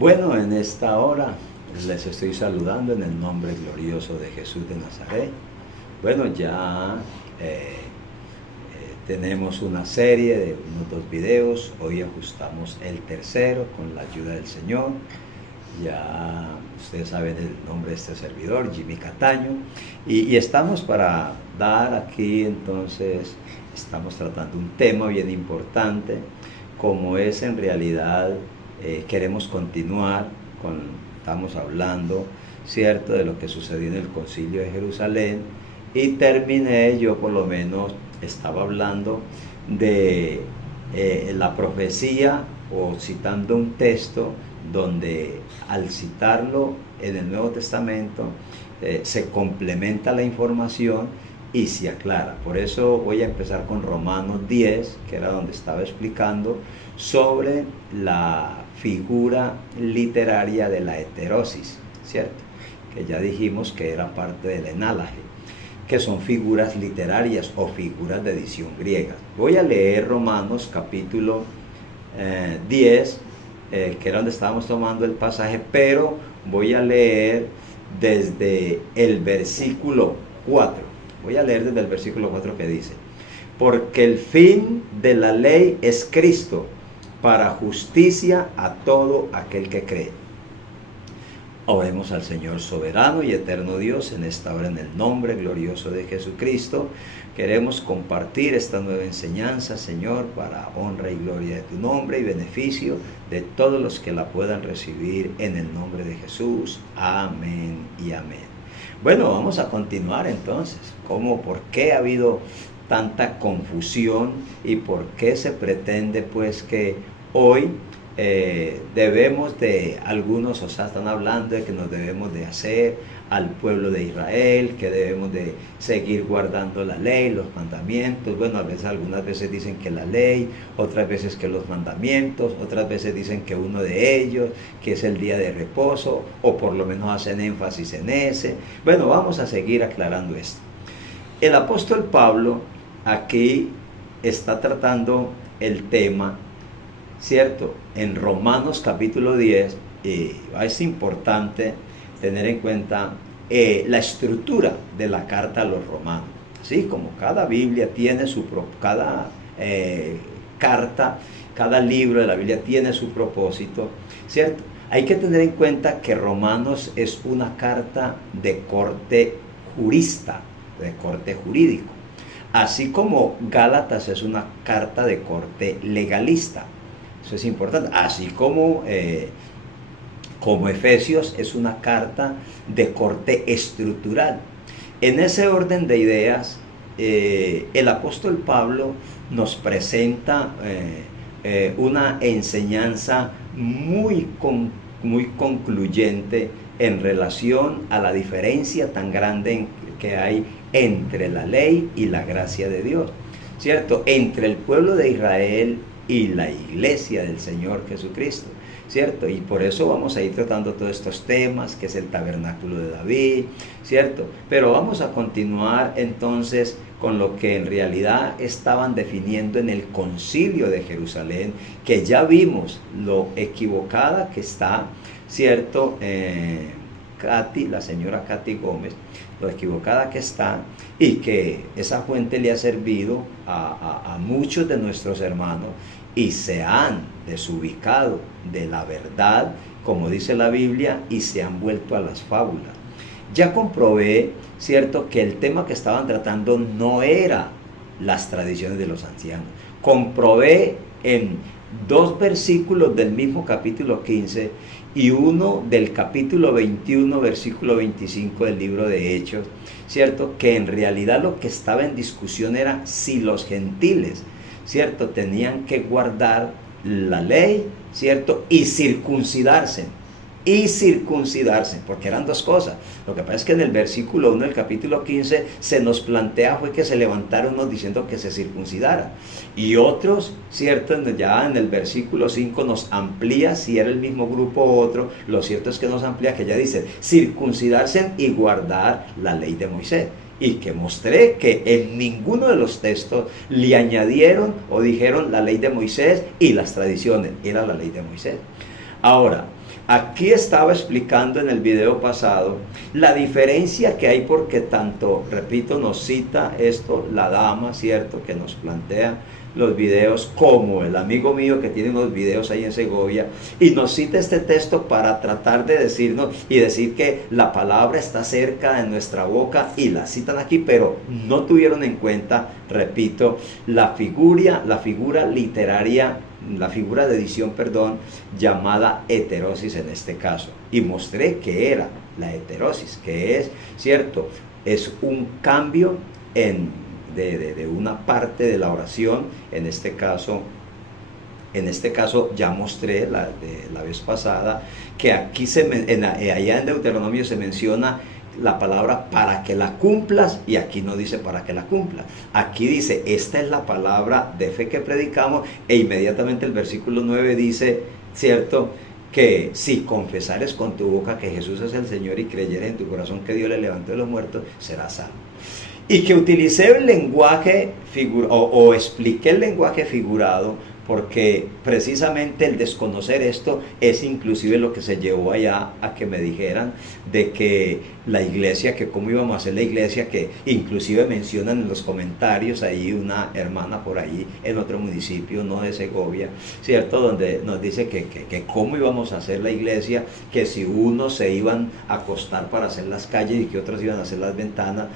Bueno, en esta hora les estoy saludando en el nombre glorioso de Jesús de Nazaret. Bueno, ya tenemos una serie de unos 2 videos. Hoy ajustamos el tercero con la ayuda del Señor. Ya ustedes saben el nombre de este servidor, Jimmy Cataño, y estamos para dar aquí, entonces, estamos tratando un tema bien importante, como es en realidad, queremos continuar estamos hablando, ¿cierto?, de lo que sucedió en el Concilio de Jerusalén, y terminé, yo por lo menos estaba hablando de la profecía, o citando un texto donde al citarlo en el Nuevo Testamento se complementa la información y se aclara. Por eso voy a empezar con Romanos 10, que era donde estaba explicando sobre la figura literaria de la heterosis, ¿cierto? Que ya dijimos que era parte del enálaje, que son figuras literarias o figuras de edición griega. Voy a leer Romanos capítulo 10, que era donde estábamos tomando el pasaje, pero voy a leer desde el versículo 4. Voy a leer desde el versículo 4 que dice: porque el fin de la ley es Cristo, para justicia a todo aquel que cree. Oremos al Señor soberano y eterno Dios en esta hora, en el nombre glorioso de Jesucristo. Queremos compartir esta nueva enseñanza, Señor, para honra y gloria de tu nombre y beneficio de todos los que la puedan recibir en el nombre de Jesús. Amén y amén. Bueno, vamos a continuar entonces. ¿Por qué ha habido tanta confusión y por qué se pretende pues que hoy debemos de, algunos, están hablando de que nos debemos de hacer al pueblo de Israel, que debemos de seguir guardando la ley, los mandamientos? Bueno, algunas veces dicen que la ley, otras veces que los mandamientos, otras veces dicen que uno de ellos, que es el día de reposo, o por lo menos hacen énfasis en ese. Bueno, vamos a seguir aclarando esto. El apóstol Pablo aquí está tratando el tema, ¿cierto? En Romanos capítulo 10, es importante tener en cuenta la estructura de la carta a los romanos. Así como cada Biblia tiene cada carta, cada libro de la Biblia tiene su propósito, ¿cierto? Hay que tener en cuenta que Romanos es una carta de corte jurista, de corte jurídico, así como Gálatas es una carta de corte legalista. Eso es importante. Así como Efesios es una carta de corte estructural. En ese orden de ideas, el apóstol Pablo nos presenta una enseñanza muy concluyente en relación a la diferencia tan grande que hay entre la ley y la gracia de Dios, ¿cierto? Entre el pueblo de Israel y la iglesia del Señor Jesucristo, ¿cierto? Y por eso vamos a ir tratando todos estos temas, que es el tabernáculo de David, ¿cierto? Pero vamos a continuar entonces con lo que en realidad estaban definiendo en el Concilio de Jerusalén, que ya vimos lo equivocada que está, ¿cierto? La señora Katy Gómez, lo equivocada que está, y que esa fuente le ha servido a muchos de nuestros hermanos, y se han desubicado de la verdad, como dice la Biblia, y se han vuelto a las fábulas. Ya comprobé, ¿cierto?, que el tema que estaban tratando no era las tradiciones de los ancianos. Comprobé en 2 versículos del mismo capítulo 15 y uno del capítulo 21, versículo 25 del libro de Hechos, ¿cierto?, que en realidad lo que estaba en discusión era si los gentiles, ¿cierto?, tenían que guardar la ley, ¿cierto?, y circuncidarse, porque eran 2 cosas. Lo que pasa es que en el versículo 1 del capítulo 15 se nos plantea fue que se levantaron unos diciendo que se circuncidara, y otros, ¿cierto?, ya en el versículo 5 nos amplía si era el mismo grupo o otro. Lo cierto es que nos amplía, que ya dice circuncidarse y guardar la ley de Moisés, y que mostré que en ninguno de los textos le añadieron o dijeron la ley de Moisés y las tradiciones, era la ley de Moisés. Ahora, aquí estaba explicando en el video pasado la diferencia que hay, porque tanto, repito, nos cita esto la dama, ¿cierto?, que nos plantea los videos, como el amigo mío que tiene unos videos ahí en Segovia, y nos cita este texto para tratar de decirnos y decir que la palabra está cerca de nuestra boca, y la citan aquí, pero no tuvieron en cuenta, repito, la figura literaria, la figura de edición, perdón, llamada heterosis en este caso, y mostré que era la heterosis, que es, cierto, es un cambio de una parte de la oración. En este caso ya mostré la vez pasada que aquí allá en Deuteronomio se menciona la palabra para que la cumplas, y aquí no dice para que la cumplas. Aquí dice, esta es la palabra de fe que predicamos, e inmediatamente el versículo 9 dice, ¿cierto?, que si confesares con tu boca que Jesús es el Señor y creyeres en tu corazón que Dios le levantó de los muertos, serás salvo. Y que utilicé el lenguaje o expliqué el lenguaje figurado, porque precisamente el desconocer esto es inclusive lo que se llevó allá a que me dijeran de que la iglesia, que cómo íbamos a hacer la iglesia, que inclusive mencionan en los comentarios ahí una hermana por ahí en otro municipio, no de Segovia, ¿cierto?, donde nos dice que cómo íbamos a hacer la iglesia, que si unos se iban a acostar para hacer las calles y que otros iban a hacer las ventanas.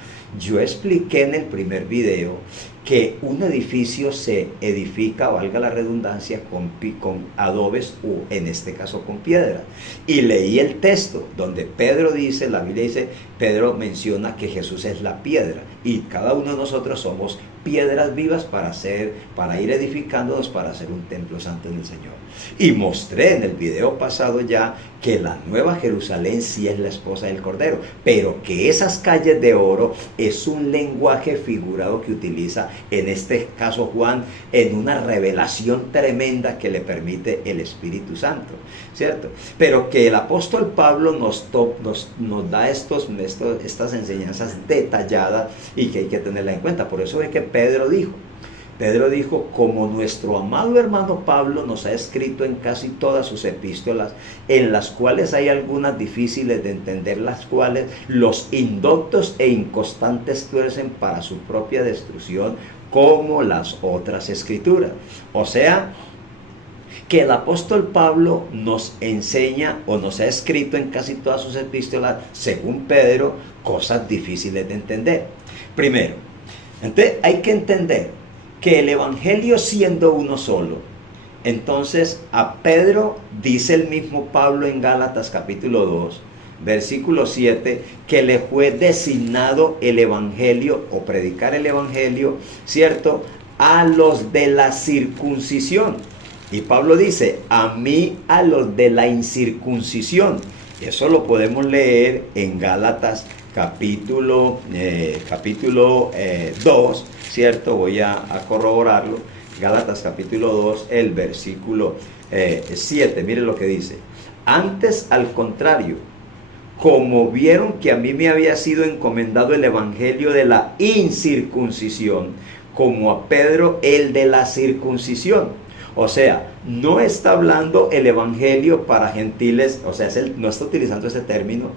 Yo expliqué en el primer video que un edificio se edifica, valga la redundancia, con adobes, o en este caso con piedra. Y leí el texto donde Pedro dice, la Biblia dice, Pedro menciona que Jesús es la piedra, y cada uno de nosotros somos piedras vivas para ir edificándonos para hacer un templo santo en el Señor. Y mostré en el video pasado ya que la Nueva Jerusalén sí es la esposa del Cordero, pero que esas calles de oro es un lenguaje figurado que utiliza en este caso Juan en una revelación tremenda que le permite el Espíritu Santo, ¿cierto? Pero que el apóstol Pablo nos da estas enseñanzas detalladas, y que hay que tenerla en cuenta. Por eso es que Pedro dijo, como nuestro amado hermano Pablo nos ha escrito en casi todas sus epístolas, en las cuales hay algunas difíciles de entender, las cuales los indoctos e inconstantes tuercen para su propia destrucción, como las otras escrituras. O sea, que el apóstol Pablo nos enseña, o nos ha escrito en casi todas sus epístolas, según Pedro, cosas difíciles de entender. Primero, entonces hay que entender que el evangelio siendo uno solo, entonces a Pedro dice el mismo Pablo en Gálatas capítulo 2, versículo 7, que le fue designado el evangelio, o predicar el evangelio, ¿cierto?, a los de la circuncisión. Y Pablo dice, a mí, a los de la incircuncisión. Eso lo podemos leer en Gálatas capítulo 2, ¿cierto? Voy a corroborarlo. Gálatas capítulo 2, el versículo 7. Mire lo que dice. Antes, al contrario, como vieron que a mí me había sido encomendado el evangelio de la incircuncisión, como a Pedro el de la circuncisión. O sea, no está hablando el evangelio para gentiles, o sea, no está utilizando ese término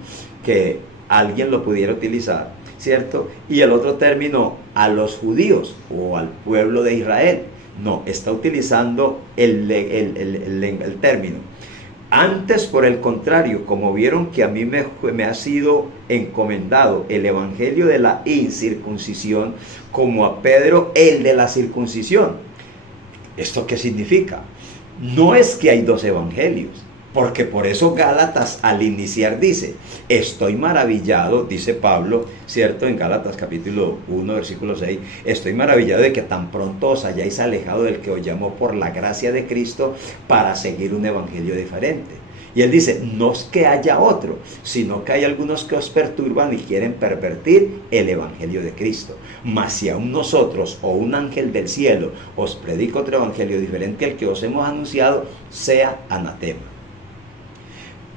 que alguien lo pudiera utilizar, ¿cierto? Y el otro término, a los judíos o al pueblo de Israel. No, está utilizando el término. Antes, por el contrario, como vieron que a mí me ha sido encomendado el evangelio de la incircuncisión, como a Pedro el de la circuncisión. ¿Esto qué significa? No es que hay dos evangelios, porque por eso Gálatas al iniciar dice, estoy maravillado, dice Pablo, ¿cierto? En Gálatas capítulo 1, versículo 6, estoy maravillado de que tan pronto os hayáis alejado del que os llamó por la gracia de Cristo para seguir un evangelio diferente. Y él dice, no es que haya otro, sino que hay algunos que os perturban y quieren pervertir el evangelio de Cristo. Mas si aún nosotros o un ángel del cielo os predica otro evangelio diferente al que os hemos anunciado, sea anatema.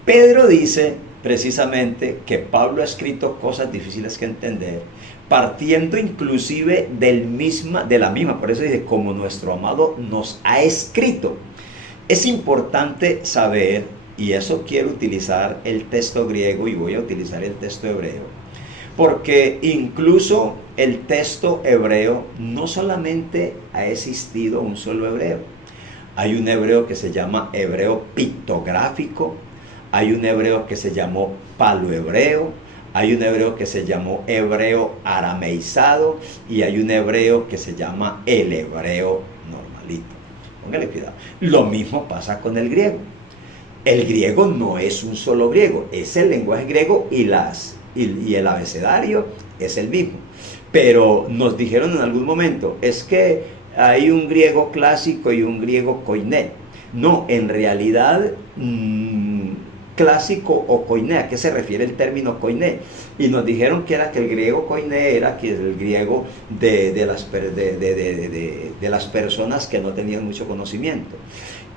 Pedro dice precisamente que Pablo ha escrito cosas difíciles que entender, partiendo inclusive de la misma, por eso dice, como nuestro amado nos ha escrito. Es importante saber Y eso quiero utilizar el texto griego y voy a utilizar el texto hebreo. Porque incluso el texto hebreo no solamente ha existido un solo hebreo. Hay un hebreo que se llama hebreo pictográfico, hay un hebreo que se llamó palohebreo, hay un hebreo que se llamó hebreo arameizado y hay un hebreo que se llama el hebreo normalito. Póngale cuidado. Lo mismo pasa con el griego. El griego no es un solo griego, es el lenguaje griego y el abecedario es el mismo. Pero nos dijeron en algún momento, es que hay un griego clásico y un griego koiné. No, en realidad, clásico o koiné, ¿a qué se refiere el término koiné? Y nos dijeron que el griego koiné era el griego de las personas que no tenían mucho conocimiento.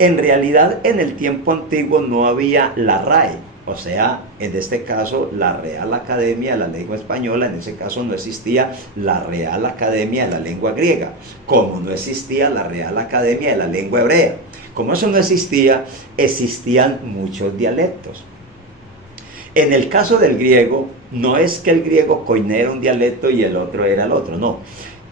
En realidad, en el tiempo antiguo no había la RAE, o sea, en este caso la Real Academia de la Lengua Española, en ese caso no existía la Real Academia de la Lengua Griega, como no existía la Real Academia de la Lengua Hebrea. Como eso no existía, existían muchos dialectos. En el caso del griego, no es que el griego koiné era un dialecto y el otro era el otro, no.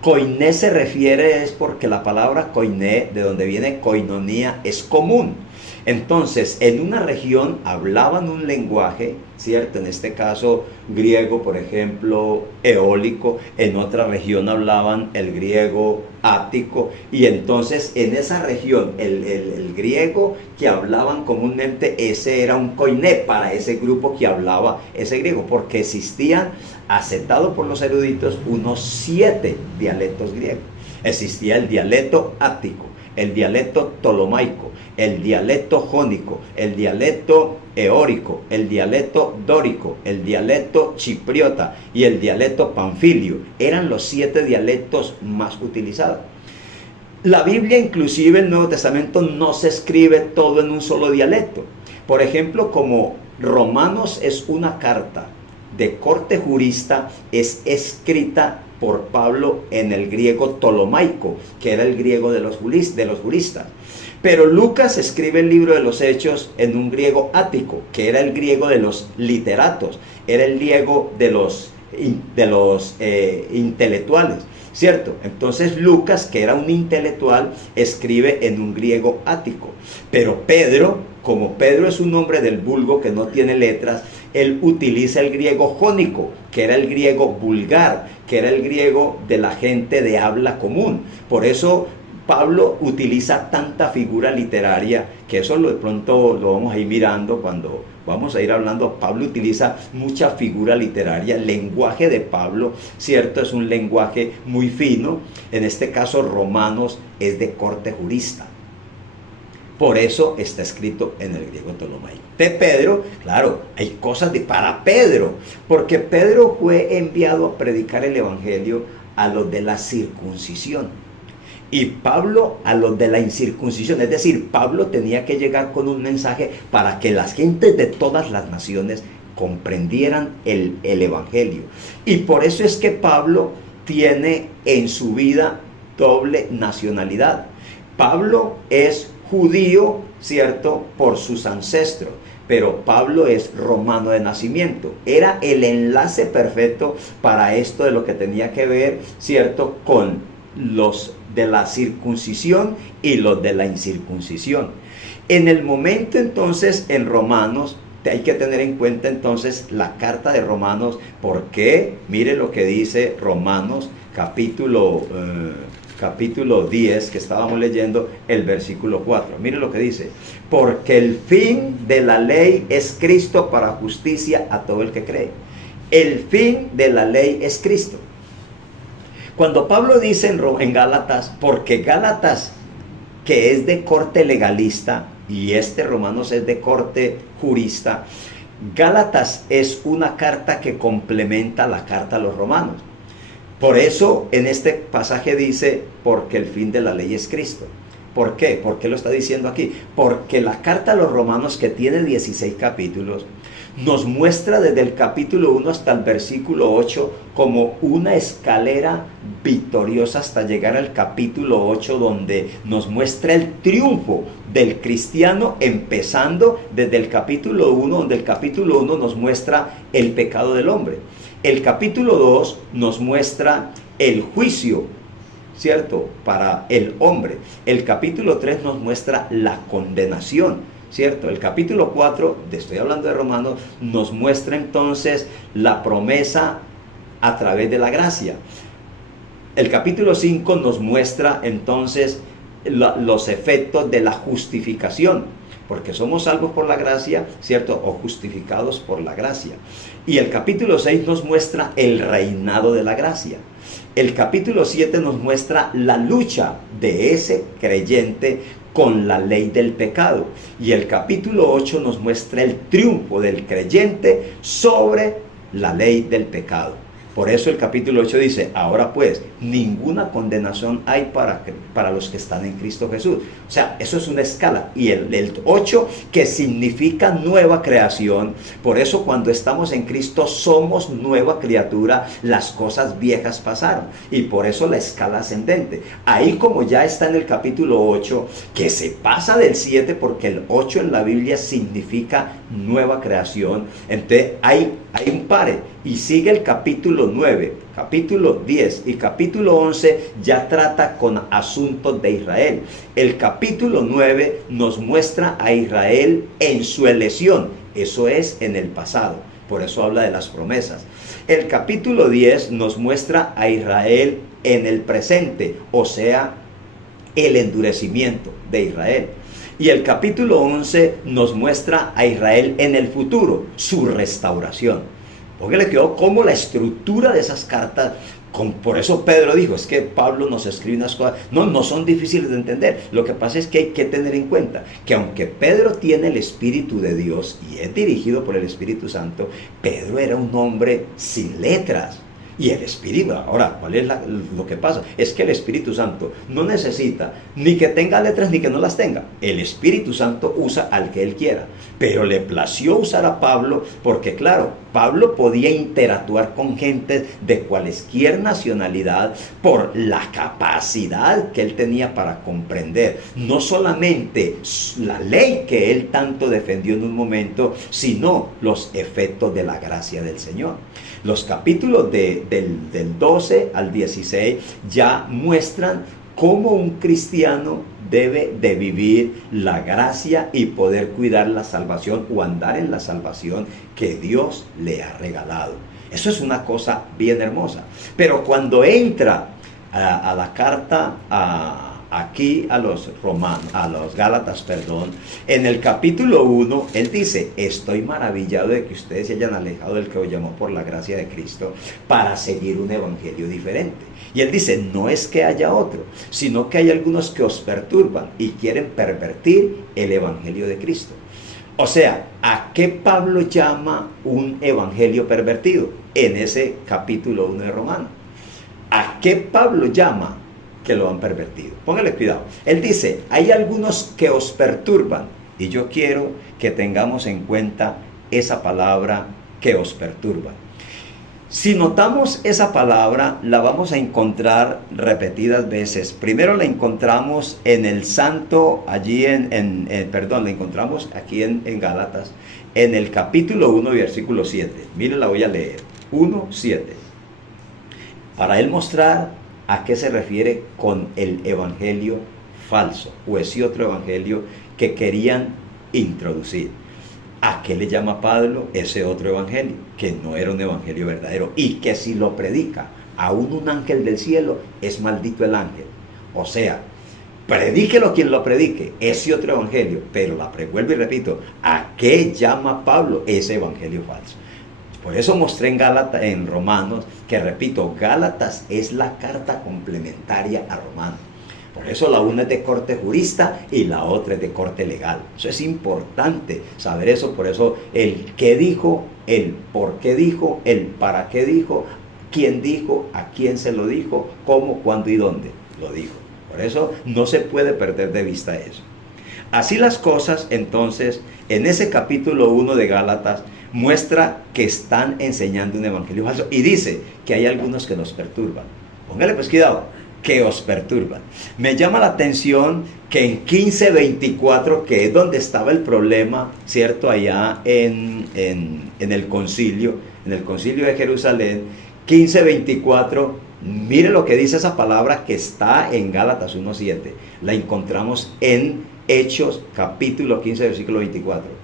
Koiné se refiere es porque la palabra koiné, de donde viene koinonía, es común. Entonces, en una región hablaban un lenguaje, ¿cierto? En este caso, griego, por ejemplo, eólico. En otra región hablaban el griego ático. Y entonces, en esa región, el griego que hablaban comúnmente, ese era un koiné para ese grupo que hablaba ese griego. Porque existían, aceptado por los eruditos, unos 7 dialectos griegos. Existía el dialecto ático, el dialecto ptolomaico, el dialecto jónico, el dialecto eórico, el dialecto dórico, el dialecto chipriota y el dialecto panfilio. Eran los 7 dialectos más utilizados. La Biblia, inclusive el Nuevo Testamento, no se escribe todo en un solo dialecto. Por ejemplo, como Romanos es una carta de corte jurista, es escrita por Pablo en el griego ptolomaico, que era el griego de los juristas. Pero Lucas escribe el libro de los Hechos en un griego ático, que era el griego de los literatos, era el griego de los intelectuales, ¿cierto? Entonces Lucas, que era un intelectual, escribe en un griego ático. Pero Pedro, como Pedro es un hombre del vulgo que no tiene letras, él utiliza el griego jónico, que era el griego vulgar, que era el griego de la gente de habla común. Por eso Pablo utiliza tanta figura literaria, que eso de pronto lo vamos a ir mirando cuando vamos a ir hablando. Pablo utiliza mucha figura literaria. El lenguaje de Pablo, cierto, es un lenguaje muy fino. En este caso, Romanos es de corte jurista. Por eso está escrito en el griego ptolomaico. De Pedro, claro, hay cosas para Pedro, porque Pedro fue enviado a predicar el evangelio a los de la circuncisión y Pablo a los de la incircuncisión. Es decir, Pablo tenía que llegar con un mensaje para que las gentes de todas las naciones comprendieran el evangelio. Y por eso es que Pablo tiene en su vida doble nacionalidad. Pablo es judío, ¿cierto?, por sus ancestros, pero Pablo es romano de nacimiento. Era el enlace perfecto para esto de lo que tenía que ver, ¿cierto?, con los de la circuncisión y los de la incircuncisión. En el momento entonces en Romanos, hay que tener en cuenta entonces la carta de Romanos, porque mire lo que dice Romanos capítulo 10, que estábamos leyendo, el versículo 4. Mire lo que dice: porque el fin de la ley es Cristo para justicia a todo el que cree. El fin de la ley es Cristo. Cuando Pablo dice en Gálatas, porque Gálatas, que es de corte legalista, y Romanos es de corte jurista, Gálatas es una carta que complementa la carta a los romanos. Por eso en este pasaje dice, porque el fin de la ley es Cristo. ¿Por qué? ¿Por qué lo está diciendo aquí? Porque la carta a los Romanos, que tiene 16 capítulos, nos muestra desde el capítulo 1 hasta el versículo 8 como una escalera victoriosa hasta llegar al capítulo 8, donde nos muestra el triunfo del cristiano, empezando desde el capítulo 1, donde el capítulo 1 nos muestra el pecado del hombre. El capítulo 2 nos muestra el juicio, ¿cierto?, para el hombre. El capítulo 3 nos muestra la condenación, ¿cierto? El capítulo 4, estoy hablando de Romanos, nos muestra entonces la promesa a través de la gracia. El capítulo 5 nos muestra entonces los efectos de la justificación, porque somos salvos por la gracia, ¿cierto?, o justificados por la gracia. Y el capítulo 6 nos muestra el reinado de la gracia. El capítulo 7 nos muestra la lucha de ese creyente con la ley del pecado. Y el capítulo 8 nos muestra el triunfo del creyente sobre la ley del pecado. Por eso el capítulo 8 dice: ahora pues, ninguna condenación hay para los que están en Cristo Jesús. O sea, eso es una escala. Y el 8, que significa nueva creación. Por eso cuando estamos en Cristo somos nueva criatura. Las cosas viejas pasaron. Y por eso la escala ascendente. Ahí, como ya está en el capítulo 8, que se pasa del 7, porque el 8 en la Biblia significa nueva creación. Entonces hay un pare. Y sigue el capítulo 9, capítulo 10 y capítulo 11 ya trata con asuntos de Israel. El capítulo 9 nos muestra a Israel en su elección, eso es en el pasado, por eso habla de las promesas. El capítulo 10 nos muestra a Israel en el presente, o sea, el endurecimiento de Israel. Y el capítulo 11 nos muestra a Israel en el futuro, su restauración. Porque le quedó como la estructura de esas cartas. Por eso Pedro dijo, es que Pablo nos escribe unas cosas, no son difíciles de entender. Lo que pasa es que hay que tener en cuenta que aunque Pedro tiene el Espíritu de Dios y es dirigido por el Espíritu Santo, Pedro era un hombre sin letras. Y el Espíritu, ahora, ¿cuál es lo que pasa? Es que el Espíritu Santo no necesita ni que tenga letras ni que no las tenga. El Espíritu Santo usa al que Él quiera. Pero le plació usar a Pablo porque, claro, Pablo podía interactuar con gente de cualquier nacionalidad por la capacidad que él tenía para comprender no solamente la ley que él tanto defendió en un momento, sino los efectos de la gracia del Señor. Los capítulos del 12 al 16 ya muestran cómo un cristiano debe de vivir la gracia y poder cuidar la salvación o andar en la salvación que Dios le ha regalado. Eso es una cosa bien hermosa. Pero cuando entra a la carta aquí a los romanos, a los gálatas, en el capítulo 1, él dice: estoy maravillado de que ustedes se hayan alejado del que os llamó por la gracia de Cristo para seguir un evangelio diferente. Y él dice: no es que haya otro, sino que hay algunos que os perturban y quieren pervertir el evangelio de Cristo. O sea, ¿a qué Pablo llama un evangelio pervertido? En ese capítulo 1 de Romanos. ¿A qué Pablo llama que lo han pervertido? Póngale cuidado. Él dice: hay algunos que os perturban. Y yo quiero que tengamos en cuenta esa palabra, que os perturban. Si notamos esa palabra, la vamos a encontrar repetidas veces. Primero la encontramos en el santo, allí la encontramos aquí en Gálatas, en el capítulo 1, versículo 7. Miren, la voy a leer. 1:7. Para él mostrar a qué se refiere con el evangelio falso, o ese otro evangelio que querían introducir. ¿A qué le llama Pablo ese otro evangelio? Que no era un evangelio verdadero, y que si lo predica aún un ángel del cielo, es maldito el ángel. O sea, predíquelo quien lo predique, ese otro evangelio. Pero vuelvo y repito, ¿a qué llama Pablo ese evangelio falso? Por eso mostré en Romanos, que repito, Gálatas es la carta complementaria a Romanos. Por eso la una es de corte jurista y la otra es de corte legal. Eso es importante saber eso. Por eso el qué dijo, el por qué dijo, el para qué dijo, quién dijo, a quién se lo dijo, cómo, cuándo y dónde lo dijo. Por eso no se puede perder de vista eso. Así las cosas, entonces, en ese capítulo 1 de Gálatas, muestra que están enseñando un evangelio falso. Y dice que hay algunos que nos perturban. Póngale pues cuidado, que os perturban. Me llama la atención que en 15:24, que es donde estaba el problema, ¿cierto? Allá en el concilio de Jerusalén, 15:24, mire lo que dice esa palabra que está en Gálatas 1:7. La encontramos en Hechos capítulo 15, versículo 24.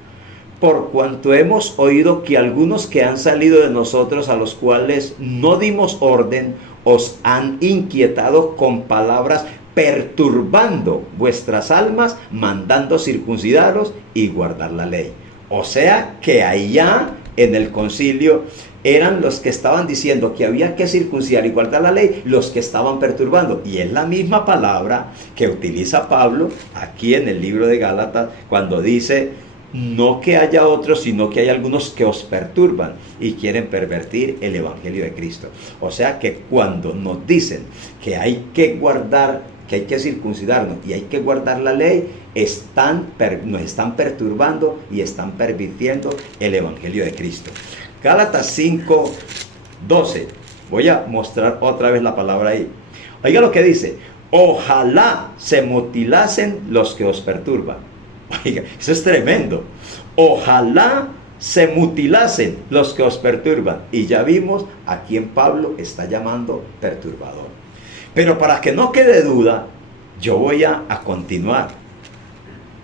Por cuanto hemos oído que algunos que han salido de nosotros, a los cuales no dimos orden, os han inquietado con palabras, perturbando vuestras almas, mandando circuncidaros y guardar la ley. O sea que allá en el concilio eran los que estaban diciendo que había que circuncidar y guardar la ley, los que estaban perturbando. Y es la misma palabra que utiliza Pablo aquí en el libro de Gálatas, cuando dice: no que haya otros, sino que hay algunos que os perturban y quieren pervertir el evangelio de Cristo. O sea que cuando nos dicen que hay que guardar, que hay que circuncidarnos y hay que guardar la ley, nos están perturbando y están pervirtiendo el evangelio de Cristo. Gálatas 5:12. Voy a mostrar otra vez la palabra ahí. Oiga lo que dice: ojalá se mutilasen los que os perturban. Oiga, eso es tremendo. Ojalá se mutilasen los que os perturban. Y ya vimos a quién Pablo está llamando perturbador. Pero para que no quede duda, yo voy a continuar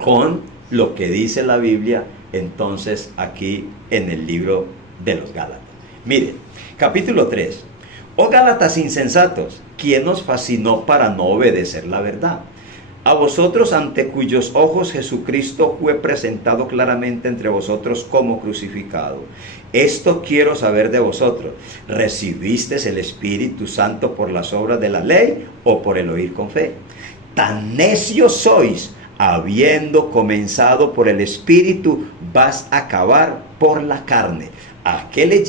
con lo que dice la Biblia entonces aquí en el libro de los Gálatas. Miren, capítulo 3. Oh Gálatas insensatos, ¿quién os fascinó para no obedecer la verdad? A vosotros, ante cuyos ojos Jesucristo fue presentado claramente entre vosotros como crucificado. Esto quiero saber de vosotros: ¿recibisteis el Espíritu Santo por las obras de la ley o por el oír con fe? Tan necios sois, habiendo comenzado por el Espíritu, vas a acabar por la carne. ¿A qué le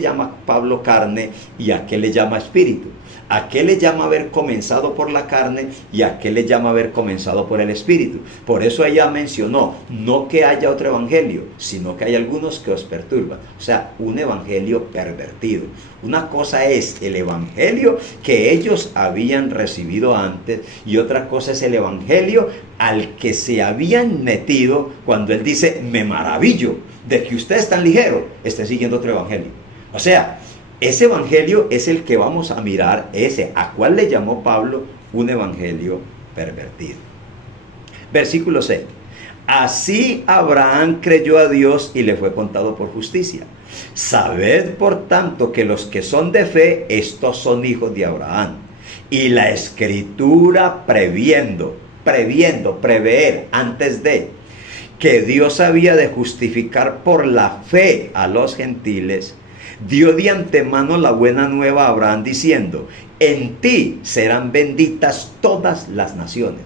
llama Pablo carne y a qué le llama espíritu? ¿A qué le llama haber comenzado por la carne y a qué le llama haber comenzado por el espíritu? Por eso ella mencionó, no que haya otro evangelio, sino que hay algunos que os perturban. O sea, un evangelio pervertido. Una cosa es el evangelio que ellos habían recibido antes y otra cosa es el evangelio al que se habían metido cuando él dice: me maravillo de que ustedes tan ligeros estén siguiendo otro evangelio. O sea, ese evangelio es el que vamos a mirar, ese a cual le llamó Pablo un evangelio pervertido. Versículo 6. Así Abraham creyó a Dios y le fue contado por justicia. Sabed por tanto que los que son de fe, estos son hijos de Abraham. Y la Escritura prever antes de que Dios había de justificar por la fe a los gentiles, dio de antemano la buena nueva a Abraham diciendo: en ti serán benditas todas las naciones.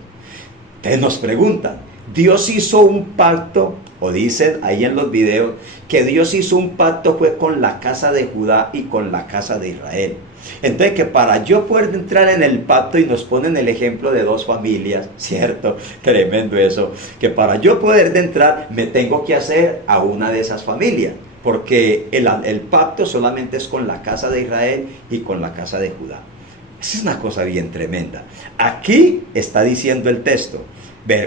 Entonces nos preguntan, Dios hizo un pacto, o dicen ahí en los videos, que Dios hizo un pacto fue con la casa de Judá y con la casa de Israel. Entonces que para yo poder entrar en el pacto, y nos ponen el ejemplo de dos familias, ¿cierto? Tremendo eso, que para yo poder entrar me tengo que hacer a una de esas familias, porque el pacto solamente es con la casa de Israel y con la casa de Judá. Esa es una cosa bien tremenda. Aquí está diciendo el texto,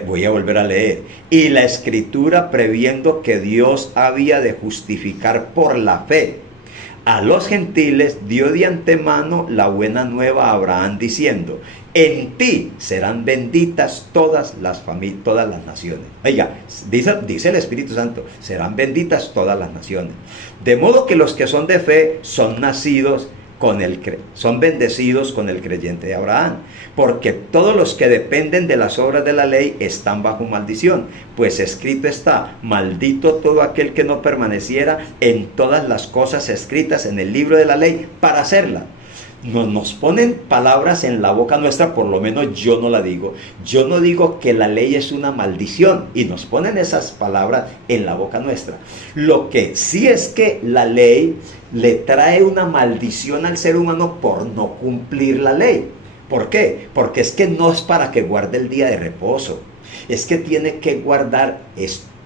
voy a volver a leer: y la Escritura previendo que Dios había de justificar por la fe a los gentiles, dio de antemano la buena nueva a Abraham diciendo: en ti serán benditas todas las naciones. Oiga, dice el Espíritu Santo, serán benditas todas las naciones. De modo que los que son de fe son bendecidos con el creyente de Abraham, porque todos los que dependen de las obras de la ley están bajo maldición, pues escrito está: maldito todo aquel que no permaneciera en todas las cosas escritas en el libro de la ley para hacerla. Nos ponen palabras en la boca nuestra, por lo menos yo no la digo. Yo no digo que la ley es una maldición, y nos ponen esas palabras en la boca nuestra. Lo que sí es que la ley le trae una maldición al ser humano por no cumplir la ley. ¿Por qué? Porque es que no es para que guarde el día de reposo, es que tiene que guardar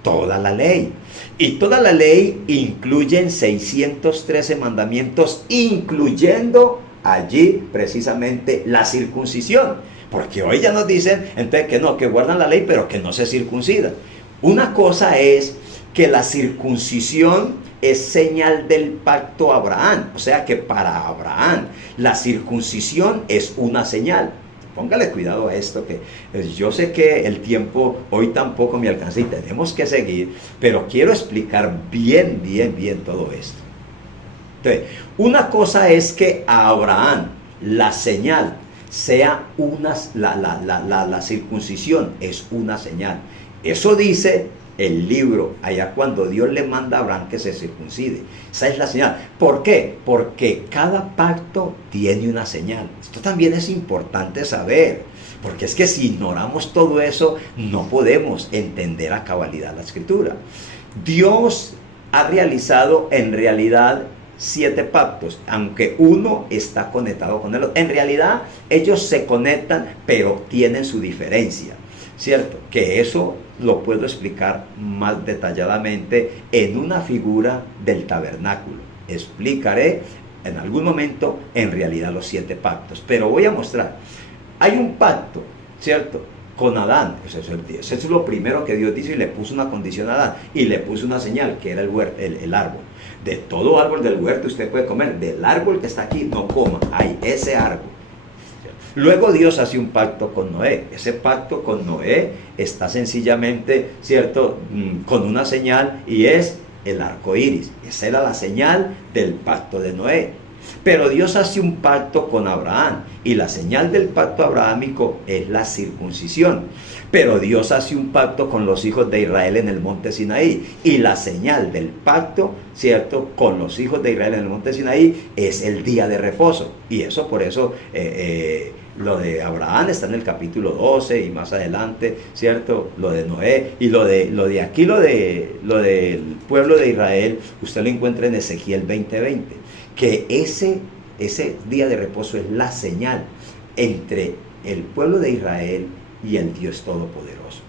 toda la ley. Y toda la ley incluye 613 mandamientos, incluyendo allí precisamente la circuncisión. Porque hoy ya nos dicen entonces que no, que guardan la ley pero que no se circuncidan. Una cosa es que la circuncisión es señal del pacto a Abraham. O sea que para Abraham la circuncisión es una señal. Póngale cuidado a esto, que yo sé que el tiempo hoy tampoco me alcanza y tenemos que seguir, pero quiero explicar bien todo esto. Entonces, una cosa es que a Abraham la señal sea la circuncisión es una señal. Eso dice el libro, allá cuando Dios le manda a Abraham que se circuncide. Esa es la señal. ¿Por qué? Porque cada pacto tiene una señal. Esto también es importante saber, porque es que si ignoramos todo eso, no podemos entender a cabalidad la Escritura. Dios ha realizado en realidad 7 pactos, aunque uno está conectado con el otro. En realidad ellos se conectan, pero tienen su diferencia, ¿cierto? Que eso lo puedo explicar más detalladamente en una figura del tabernáculo. Explicaré en algún momento en realidad los 7 pactos, pero voy a mostrar. Hay un pacto, ¿cierto?, con Adán. Eso es lo primero que Dios dice, y le puso una condición a Adán, y le puso una señal, que era el árbol. De todo árbol del huerto usted puede comer, del árbol que está aquí no coma, hay ese árbol. Luego Dios hace un pacto con Noé. Ese pacto con Noé está sencillamente, ¿cierto?, con una señal, y es el arco iris. Esa era la señal del pacto de Noé. Pero Dios hace un pacto con Abraham, y la señal del pacto abrahámico es la circuncisión. Pero Dios hace un pacto con los hijos de Israel en el monte Sinaí, y la señal del pacto, ¿cierto?, con los hijos de Israel en el monte Sinaí es el día de reposo. Y eso, por eso, lo de Abraham está en el capítulo 12 y más adelante, ¿cierto? Lo de Noé y lo de aquí, lo del pueblo de Israel, usted lo encuentra en Ezequiel 20:20, que ese día de reposo es la señal entre el pueblo de Israel y el Dios Todopoderoso.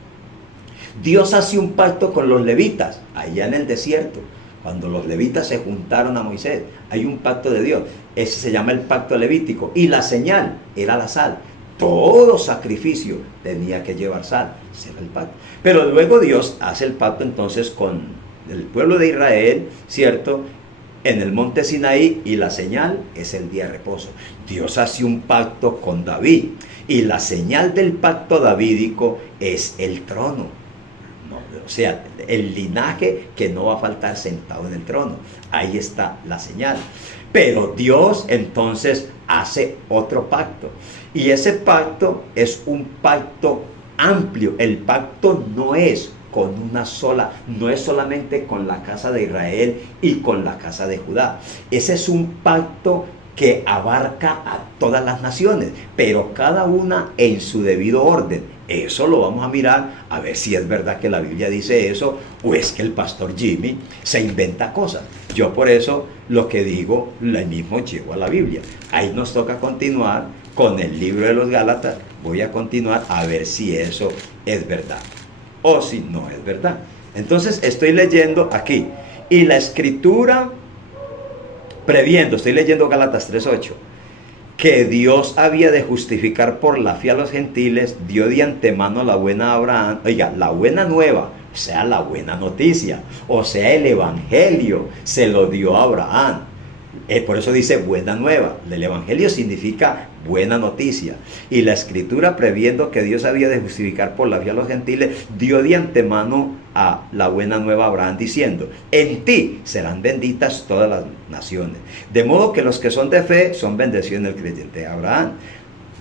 Dios hace un pacto con los levitas allá en el desierto. Cuando los levitas se juntaron a Moisés, hay un pacto de Dios. Ese se llama el pacto levítico, y la señal era la sal. Todo sacrificio tenía que llevar sal. Ese era el pacto. Pero luego Dios hace el pacto entonces con el pueblo de Israel, ¿cierto?, en el monte Sinaí, y la señal es el día de reposo. Dios hace un pacto con David, y la señal del pacto davídico es el trono. O sea, el linaje que no va a faltar sentado en el trono. Ahí está la señal. Pero Dios entonces hace otro pacto, y ese pacto es un pacto amplio. El pacto no es con una sola, no es solamente con la casa de Israel y con la casa de Judá. Ese es un pacto que abarca a todas las naciones, pero cada una en su debido orden. Eso lo vamos a mirar a ver si es verdad que la Biblia dice eso, o es que el pastor Jimmy se inventa cosas. Yo por eso lo que digo, lo mismo llevo a la Biblia. Ahí nos toca continuar con el libro de los Gálatas. Voy a continuar a ver si eso es verdad o si no es verdad. Entonces estoy leyendo aquí, y la Escritura previendo, estoy leyendo Gálatas 3:8, que Dios había de justificar por la fe a los gentiles, dio de antemano la buena Abraham, oiga, la buena nueva, o sea, la buena noticia, o sea, el evangelio, se lo dio a Abraham. Por eso dice buena nueva. El evangelio significa buena noticia. Y la Escritura, previendo que Dios había de justificar por la fe a los gentiles, dio de antemano a la buena nueva a Abraham, diciendo: en ti serán benditas todas las naciones. De modo que los que son de fe son bendecidos en el creyente de Abraham.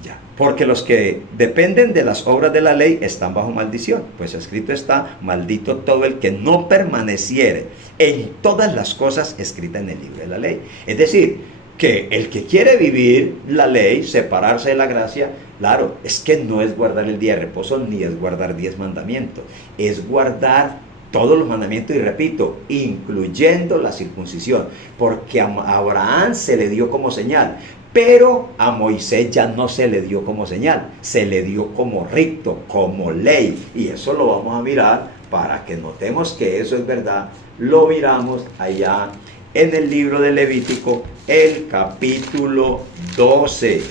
Ya. Porque los que dependen de las obras de la ley están bajo maldición. Pues escrito está: maldito todo el que no permaneciere en todas las cosas escritas en el libro de la ley. Es decir, que el que quiere vivir la ley, separarse de la gracia, claro, es que no es guardar el día de reposo, ni es guardar 10 mandamientos, es guardar todos los mandamientos, y repito, incluyendo la circuncisión, porque a Abraham se le dio como señal, Pero a Moisés ya no se le dio como señal, se le dio como rito, como ley. Y eso lo vamos a mirar para que notemos que eso es verdad. Lo miramos allá en el libro de Levítico, el capítulo 12.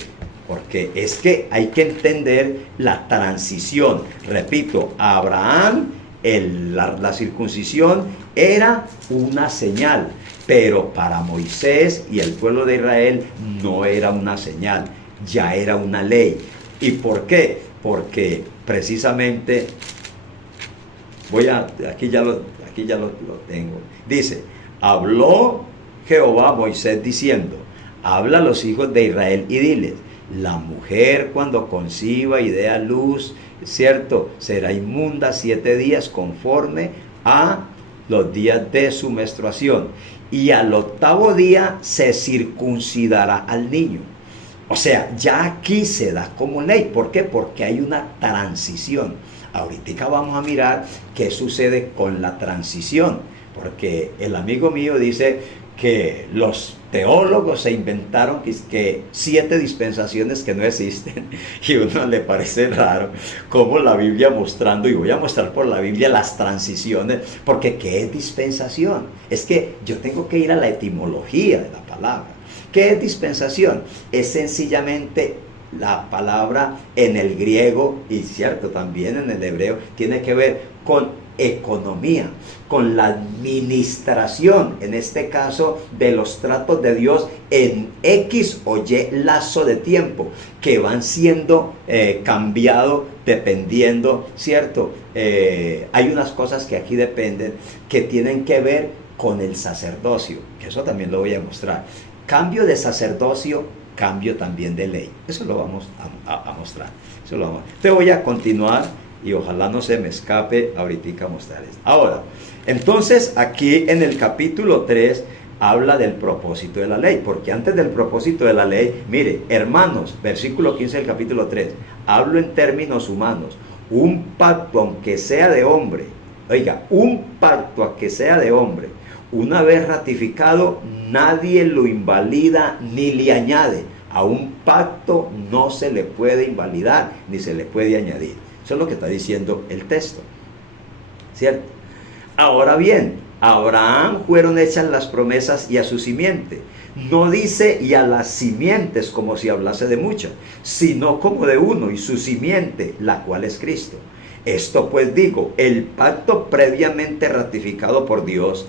Porque es que hay que entender la transición. Repito, a Abraham la circuncisión era una señal, pero para Moisés y el pueblo de Israel no era una señal, ya era una ley. ¿Y por qué? Porque precisamente, aquí ya lo tengo. Dice, habló Jehová a Moisés diciendo, habla a los hijos de Israel y diles, la mujer cuando conciba y dé a luz, ¿cierto?, será inmunda 7 días conforme a los días de su menstruación, y al 8º día se circuncidará al niño. O sea, ya aquí se da como ley. ¿Por qué? Porque hay una transición. Ahorita vamos a mirar qué sucede con la transición, porque el amigo mío dice que los teólogos se inventaron que 7 dispensaciones que no existen, y a uno le parece raro como la Biblia mostrando, y voy a mostrar por la Biblia las transiciones, porque ¿qué es dispensación? Es que yo tengo que ir a la etimología de la palabra. ¿Qué es dispensación? Es sencillamente la palabra en el griego, y cierto, también en el hebreo, tiene que ver con economía, con la administración, en este caso, de los tratos de Dios en X o Y lazo de tiempo, que van siendo cambiados dependiendo, ¿cierto? Hay unas cosas que aquí dependen, que tienen que ver con el sacerdocio, que eso también lo voy a mostrar. Cambio de sacerdocio, cambio también de ley. Eso lo vamos a mostrar. Te voy a continuar y ojalá no se me escape ahorita mostrarles. Ahora, entonces aquí en el capítulo 3 habla del propósito de la ley, porque antes del propósito de la ley, mire, hermanos, versículo 15 del capítulo 3, hablo en términos humanos, un pacto aunque sea de hombre, oiga, un pacto aunque sea de hombre, una vez ratificado, nadie lo invalida ni le añade. A un pacto no se le puede invalidar ni se le puede añadir. Eso es lo que está diciendo el texto, ¿cierto? Ahora bien, a Abraham fueron hechas las promesas y a su simiente. No dice y a las simientes como si hablase de muchas, sino como de uno y su simiente, la cual es Cristo. Esto pues digo, el pacto previamente ratificado por Dios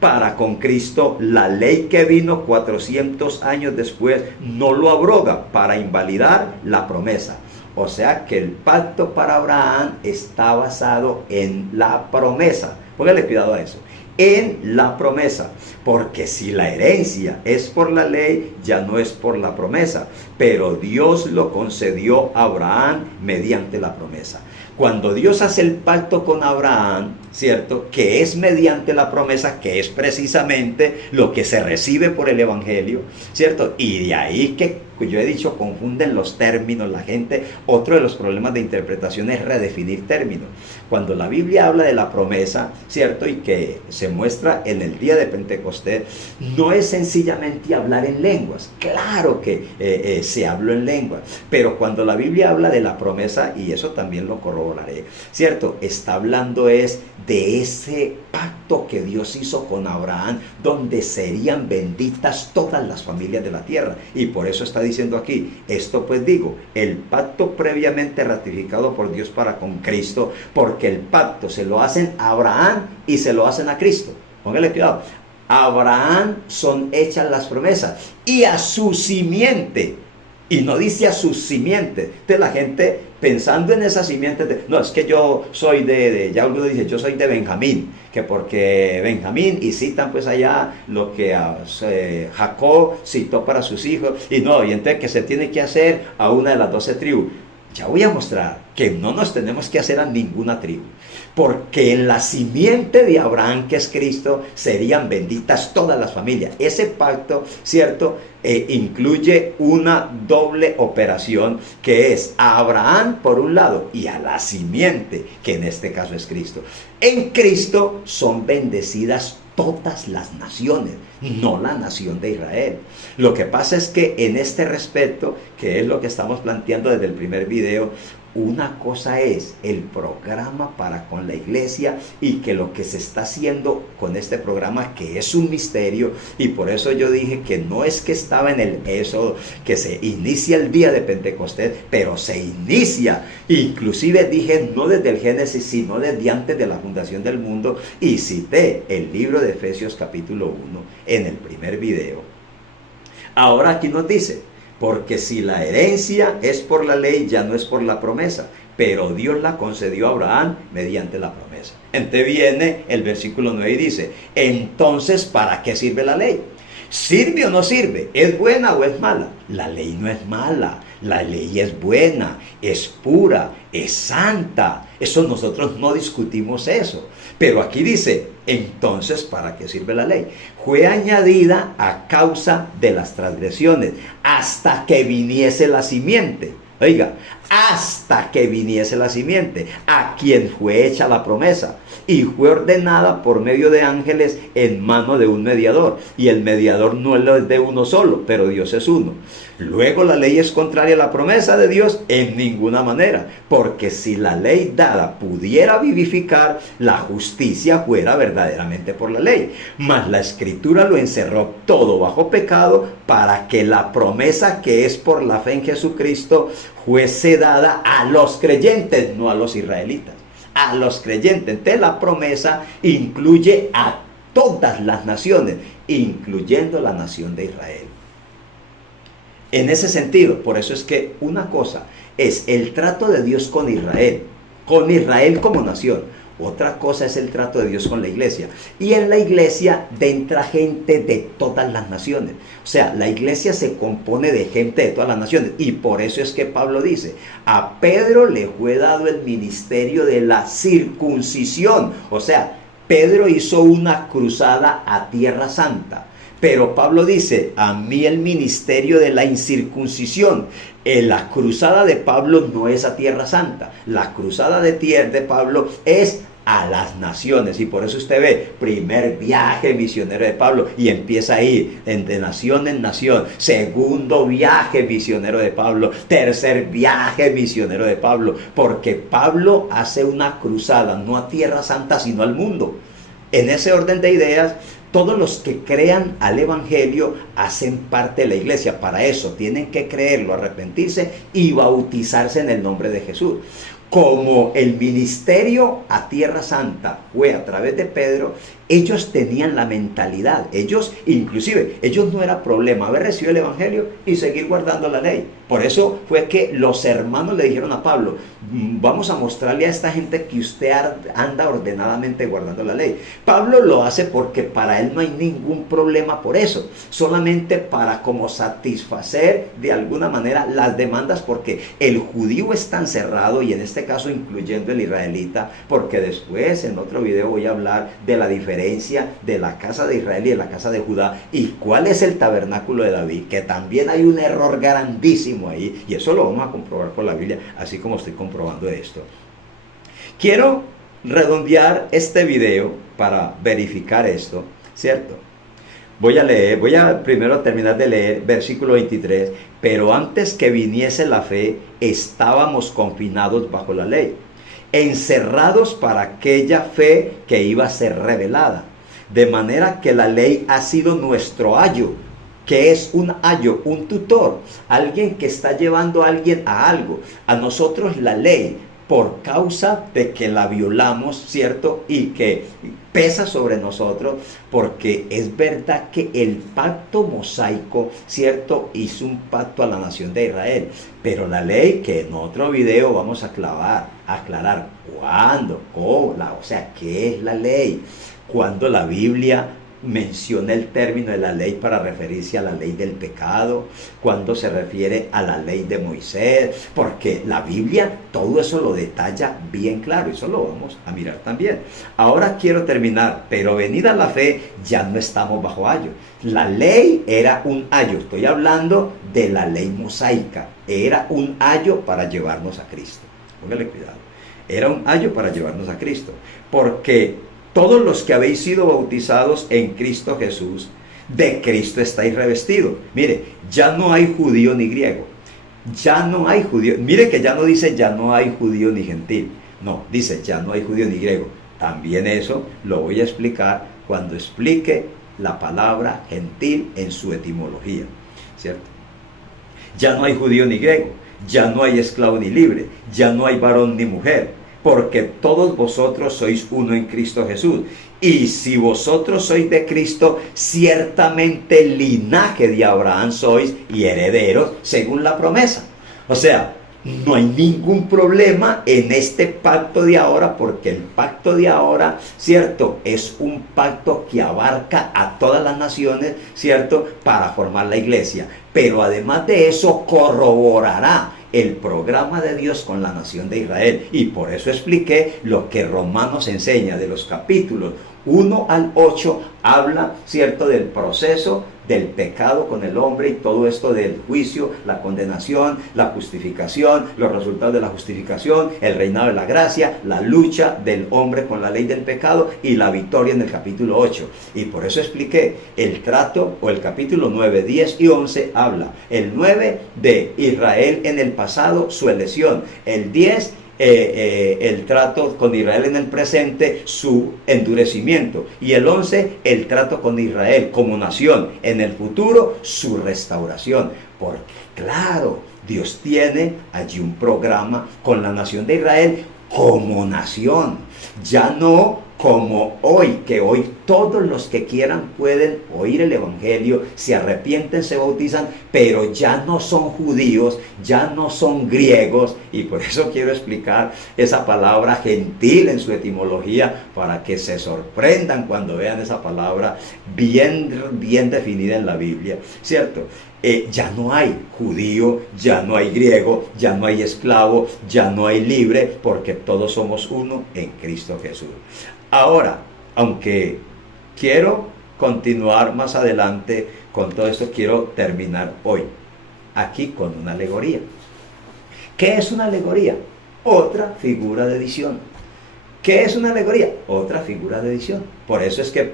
para con Cristo, la ley que vino 400 años después no lo abroga para invalidar la promesa. O sea que el pacto para Abraham está basado en la promesa. Póngale cuidado a eso. En la promesa. Porque si la herencia es por la ley, ya no es por la promesa. Pero Dios lo concedió a Abraham mediante la promesa. Cuando Dios hace el pacto con Abraham, ¿cierto?, que es mediante la promesa, que es precisamente lo que se recibe por el Evangelio, ¿cierto? Y de ahí que yo he dicho, confunden los términos la gente. Otro de los problemas de interpretación es redefinir términos. Cuando la Biblia habla de la promesa, ¿cierto?, y que se muestra en el día de Pentecostés, no es sencillamente hablar en lenguas. Claro que se habló en lenguas, pero cuando la Biblia habla de la promesa, y eso también lo corroboraré, ¿cierto?, está hablando es de ese pacto que Dios hizo con Abraham, donde serían benditas todas las familias de la tierra. Y por eso está diciendo aquí, esto pues digo, el pacto previamente ratificado por Dios para con Cristo, porque el pacto se lo hacen a Abraham y se lo hacen a Cristo. Póngale cuidado. A Abraham son hechas las promesas y a su simiente. Y no dice a sus simientes. Entonces la gente pensando en esa simiente, no, es que yo soy ya uno dice, yo soy de Benjamín, que porque Benjamín, y citan pues allá lo que Jacob citó para sus hijos, y no, y entonces que se tiene que hacer a una de las 12 tribus. Ya voy a mostrar que no nos tenemos que hacer a ninguna tribu, porque en la simiente de Abraham, que es Cristo, serían benditas todas las familias. Ese pacto, ¿cierto?, incluye una doble operación, que es a Abraham por un lado y a la simiente, que en este caso es Cristo. En Cristo son bendecidas todas las naciones, no la nación de Israel. Lo que pasa es que en este respecto, que es lo que estamos planteando desde el primer video, una cosa es el programa para con la iglesia, y que lo que se está haciendo con este programa, que es un misterio, y por eso yo dije que no es que estaba en el Éxodo, que se inicia el día de Pentecostés, pero se inicia, inclusive dije no desde el Génesis, sino desde antes de la fundación del mundo, y cité el libro de Efesios capítulo 1 en el primer video. Ahora aquí nos dice: porque si la herencia es por la ley, ya no es por la promesa, pero Dios la concedió a Abraham mediante la promesa. Entonces viene el versículo 9 y dice: entonces, ¿para qué sirve la ley? ¿Sirve o no sirve? ¿Es buena o es mala? La ley no es mala, la ley es buena, es pura, es santa. Eso nosotros no discutimos eso. Pero aquí dice: entonces, ¿para qué sirve la ley? Fue añadida a causa de las transgresiones, hasta que viniese la simiente. Oiga, hasta que viniese la simiente, a quien fue hecha la promesa, y fue ordenada por medio de ángeles en mano de un mediador, y el mediador no es de uno solo, pero Dios es uno. Luego, la ley es contraria a la promesa de Dios en ninguna manera, porque si la ley dada pudiera vivificar, la justicia fuera verdaderamente por la ley, mas la Escritura lo encerró todo bajo pecado, para que la promesa, que es por la fe en Jesucristo, fuese dada a los creyentes, no a los israelitas, a los creyentes. Entonces la promesa incluye a todas las naciones, incluyendo la nación de Israel. En ese sentido, por eso es que una cosa es el trato de Dios con Israel como nación. Otra cosa es el trato de Dios con la iglesia. Y en la iglesia entra gente de todas las naciones. O sea, la iglesia se compone de gente de todas las naciones. Y por eso es que Pablo dice: a Pedro le fue dado el ministerio de la circuncisión. O sea, Pedro hizo una cruzada a Tierra Santa. Pero Pablo dice: a mí el ministerio de la incircuncisión. La cruzada de Pablo no es a Tierra Santa. La cruzada de Pablo es a las naciones. Y por eso usted ve, primer viaje misionero de Pablo, y empieza ahí, de nación en nación. Segundo viaje misionero de Pablo. Tercer viaje misionero de Pablo. Porque Pablo hace una cruzada, no a Tierra Santa, sino al mundo. En ese orden de ideas, todos los que crean al Evangelio hacen parte de la iglesia. Para eso tienen que creerlo, arrepentirse y bautizarse en el nombre de Jesús. Como el ministerio a Tierra Santa fue a través de Pedro, ellos tenían la mentalidad, ellos no era problema haber recibido el Evangelio y seguir guardando la ley. Por eso fue que los hermanos le dijeron a Pablo: vamos a mostrarle a esta gente que usted anda ordenadamente guardando la ley. Pablo lo hace porque para él no hay ningún problema por eso, solamente para como satisfacer de alguna manera las demandas, porque el judío es tan cerrado, y en este caso incluyendo el israelita, porque después en otro video voy a hablar de la diferencia de la casa de Israel y de la casa de Judá, y cuál es el tabernáculo de David, que también hay un error grandísimo ahí, y eso lo vamos a comprobar por la Biblia, así como estoy comprobando esto. Quiero redondear este video para verificar esto, ¿cierto? Voy a primero terminar de leer versículo 23. Pero antes que viniese la fe, estábamos confinados bajo la ley, encerrados para aquella fe que iba a ser revelada. De manera que la ley ha sido nuestro ayo. ¿Qué es un ayo? Un tutor, alguien que está llevando a alguien a algo. A nosotros la ley, por causa de que la violamos, ¿cierto? Y que pesa sobre nosotros, porque es verdad que el pacto mosaico, ¿cierto?, hizo un pacto a la nación de Israel. Pero la ley, que en otro video vamos a aclarar cuándo, cómo, o sea, qué es la ley. Cuando la Biblia menciona el término de la ley para referirse a la ley del pecado, cuando se refiere a la ley de Moisés, porque la Biblia todo eso lo detalla bien claro, eso lo vamos a mirar también. Ahora quiero terminar, pero venida la fe, ya no estamos bajo ayo. La ley era un ayo, estoy hablando de la ley mosaica, era un ayo para llevarnos a Cristo. Póngale cuidado, era un ayo para llevarnos a Cristo, porque todos los que habéis sido bautizados en Cristo Jesús, de Cristo estáis revestidos. Mire, ya no hay judío ni griego, ya no hay judío, mire que ya no dice ya no hay judío ni gentil, no, dice ya no hay judío ni griego. También eso lo voy a explicar cuando explique la palabra gentil en su etimología, ¿cierto? Ya no hay judío ni griego, ya no hay esclavo ni libre, ya no hay varón ni mujer, porque todos vosotros sois uno en Cristo Jesús. Y si vosotros sois de Cristo, ciertamente linaje de Abraham sois y herederos según la promesa. O sea, no hay ningún problema en este pacto de ahora, porque el pacto de ahora, ¿cierto?, es un pacto que abarca a todas las naciones, ¿cierto?, para formar la iglesia. Pero además de eso, corroborará el programa de Dios con la nación de Israel. Y por eso expliqué lo que Romanos enseña de los capítulos 1 al 8, habla, ¿cierto?, del proceso del pecado con el hombre y todo esto del juicio, la condenación, la justificación, los resultados de la justificación, el reinado de la gracia, la lucha del hombre con la ley del pecado y la victoria en el capítulo 8. Y por eso expliqué el trato, o el capítulo 9, 10 y 11 habla, el 9 de Israel en el pasado, su elección, el 10 el trato con Israel en el presente, su endurecimiento, y el 11 el trato con Israel como nación en el futuro, su restauración. Porque claro, Dios tiene allí un programa con la nación de Israel como nación, ya no como hoy, que hoy todos los que quieran pueden oír el evangelio, se arrepienten, se bautizan, pero ya no son judíos, ya no son griegos. Y por eso quiero explicar esa palabra gentil en su etimología, para que se sorprendan cuando vean esa palabra bien definida en la Biblia, ¿cierto? Ya no hay judío, ya no hay griego, ya no hay esclavo, ya no hay libre, porque todos somos uno en Cristo Jesús. Ahora, aunque quiero continuar más adelante con todo esto, quiero terminar hoy aquí con una alegoría. ¿Qué es una alegoría? Otra figura de edición. ¿Qué es una alegoría? Otra figura de edición. Por eso es que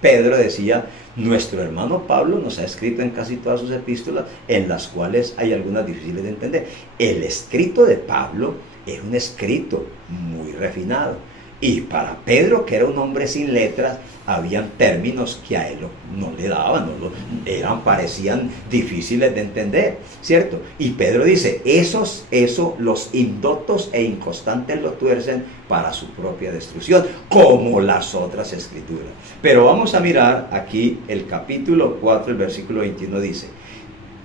Pedro decía, nuestro hermano Pablo nos ha escrito en casi todas sus epístolas, en las cuales hay algunas difíciles de entender. El escrito de Pablo era un escrito muy refinado. Y para Pedro, que era un hombre sin letras, habían términos que a él no le daban, parecían difíciles de entender, ¿cierto? Y Pedro dice, los indoctos e inconstantes lo tuercen para su propia destrucción, como las otras escrituras. Pero vamos a mirar aquí el capítulo 4, el versículo 21 dice,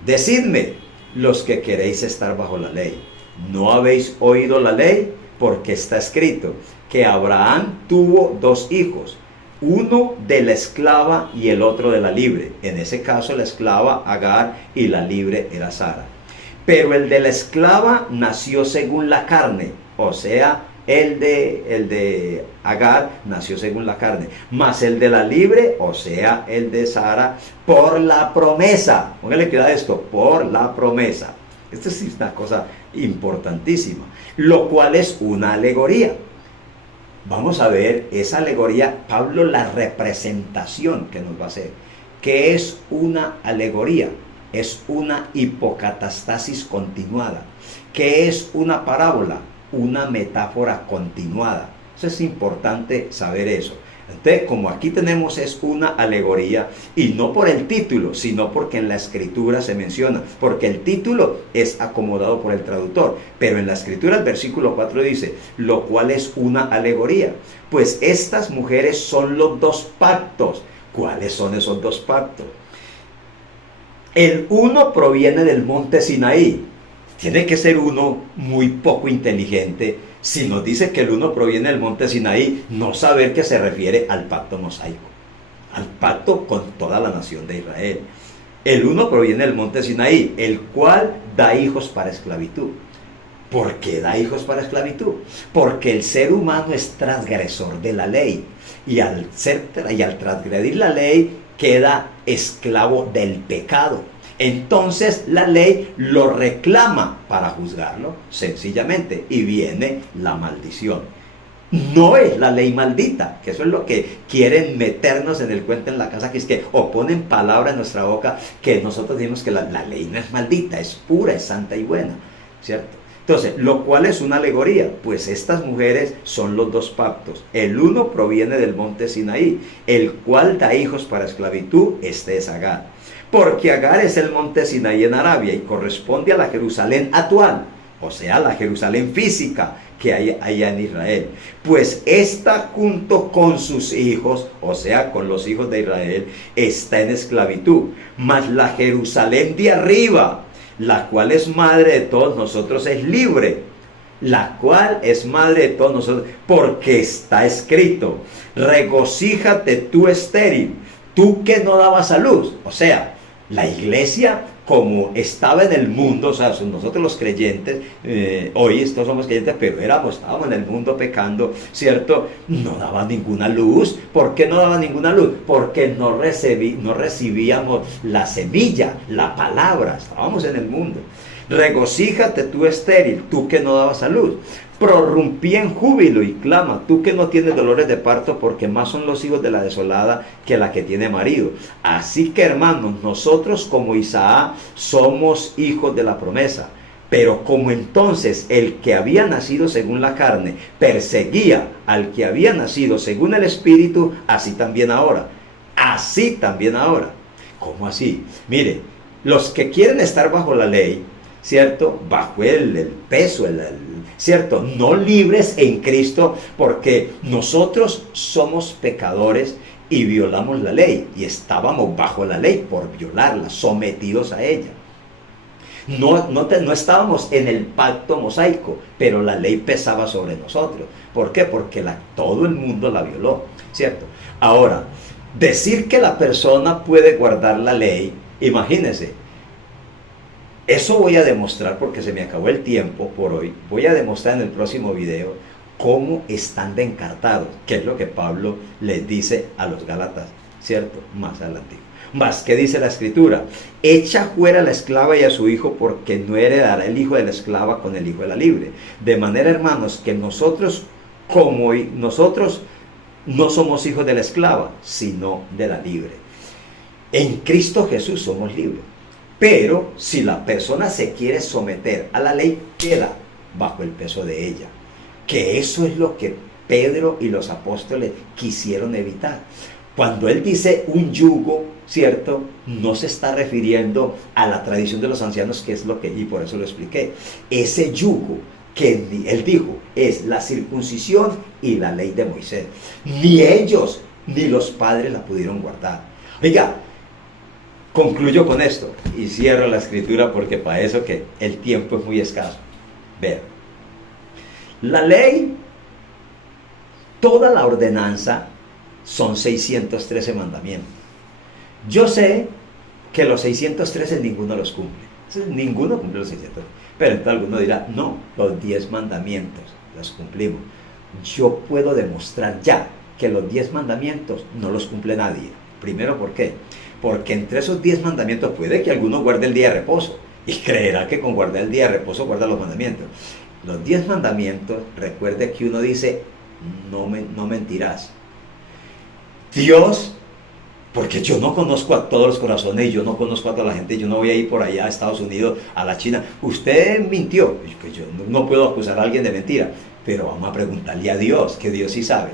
decidme los que queréis estar bajo la ley, ¿no habéis oído la ley? Porque está escrito que Abraham tuvo dos hijos, uno de la esclava y el otro de la libre. En ese caso la esclava Agar y la libre era Sara. Pero el de la esclava nació según la carne, o sea, el de Agar nació según la carne, mas el de la libre, o sea, el de Sara, por la promesa. Póngale cuidado a esto, por la promesa. Esto es una cosa importantísima, lo cual es una alegoría. Vamos a ver esa alegoría, Pablo, la representación que nos va a hacer. ¿Qué es una alegoría? Es una hipocatastasis continuada. ¿Qué es una parábola? Una metáfora continuada. Eso es importante saber eso. Entonces, como aquí tenemos es una alegoría, y no por el título, sino porque en la escritura se menciona, porque el título es acomodado por el traductor, pero en la escritura el versículo 4 dice, lo cual es una alegoría. Pues estas mujeres son los dos pactos. ¿Cuáles son esos dos pactos? El uno proviene del monte Sinaí. Tiene que ser uno muy poco inteligente si nos dice que el uno proviene del monte Sinaí, no saber que se refiere al pacto mosaico. al pacto con toda la nación de Israel. El uno proviene del monte Sinaí, el cual da hijos para esclavitud. ¿Por qué da hijos para esclavitud? Porque el ser humano es transgresor de la ley, y al transgredir la ley queda esclavo del pecado. Entonces la ley lo reclama para juzgarlo, sencillamente, y viene la maldición. No es la ley maldita, que eso es lo que quieren meternos en el cuento en la casa, que es que o ponen palabra en nuestra boca, que nosotros decimos que la ley no es maldita, es pura, es santa y buena, ¿cierto? Entonces, lo cual es una alegoría, pues estas mujeres son los dos pactos. El uno proviene del monte Sinaí, el cual da hijos para esclavitud, este es Agar. Porque Agar es el monte Sinaí en Arabia y corresponde a la Jerusalén actual, o sea, la Jerusalén física que hay allá en Israel. Pues esta junto con sus hijos, o sea, con los hijos de Israel, está en esclavitud. Mas la Jerusalén de arriba, la cual es madre de todos nosotros, es libre. La cual es madre de todos nosotros, porque está escrito: regocíjate tú estéril, tú que no dabas a luz. O sea, la iglesia, como estaba en el mundo, o sea, nosotros los creyentes, hoy estos somos creyentes, pero estábamos en el mundo pecando, ¿cierto? No daba ninguna luz. ¿Por qué no daba ninguna luz? Porque no recibíamos la semilla, la palabra, estábamos en el mundo. Regocíjate tú estéril, tú que no dabas a luz. Prorrumpí en júbilo y clama, tú que no tienes dolores de parto, porque más son los hijos de la desolada que la que tiene marido. Así que, hermanos, nosotros como Isaac somos hijos de la promesa. Pero como entonces el que había nacido según la carne perseguía al que había nacido según el Espíritu, así también ahora. Así también ahora. ¿Cómo así? Mire, los que quieren estar bajo la ley, ¿cierto? Bajo el peso, ¿cierto? No libres en Cristo, porque nosotros somos pecadores y violamos la ley, y estábamos bajo la ley por violarla, sometidos a ella. No estábamos en el pacto mosaico, pero la ley pesaba sobre nosotros. ¿Por qué? Porque todo el mundo la violó, ¿cierto? Ahora, decir que la persona puede guardar la ley, imagínense. Eso voy a demostrar, porque se me acabó el tiempo por hoy. Voy a demostrar en el próximo video cómo están de encartados, que es lo que Pablo les dice a los Gálatas, ¿cierto? Más adelante. Más, ¿qué dice la Escritura? Echa fuera a la esclava y a su hijo, porque no heredará el hijo de la esclava con el hijo de la libre. De manera, hermanos, que nosotros no somos hijos de la esclava, sino de la libre. En Cristo Jesús somos libres. Pero si la persona se quiere someter a la ley, queda bajo el peso de ella. Que eso es lo que Pedro y los apóstoles quisieron evitar. Cuando él dice un yugo, ¿cierto? No se está refiriendo a la tradición de los ancianos, que es lo que, y por eso lo expliqué. Ese yugo que él dijo es la circuncisión y la ley de Moisés. Ni ellos ni los padres la pudieron guardar. Oiga, concluyo con esto y cierro la escritura, porque para eso que el tiempo es muy escaso. Vean, la ley, toda la ordenanza son 613 mandamientos. Yo sé que los 613 ninguno los cumple. Ninguno cumple los 600. Pero entonces alguno dirá, no, los 10 mandamientos los cumplimos. Yo puedo demostrar ya que los 10 mandamientos no los cumple nadie. Primero, ¿por qué? Porque entre esos 10 mandamientos puede que alguno guarde el día de reposo y creerá que con guardar el día de reposo guarda los mandamientos. Los 10 mandamientos, recuerde que uno dice, no mentirás. Dios, porque yo no conozco a todos los corazones y yo no conozco a toda la gente, yo no voy a ir por allá a Estados Unidos, a la China. Usted mintió, pues yo no puedo acusar a alguien de mentira, pero vamos a preguntarle a Dios, que Dios sí sabe.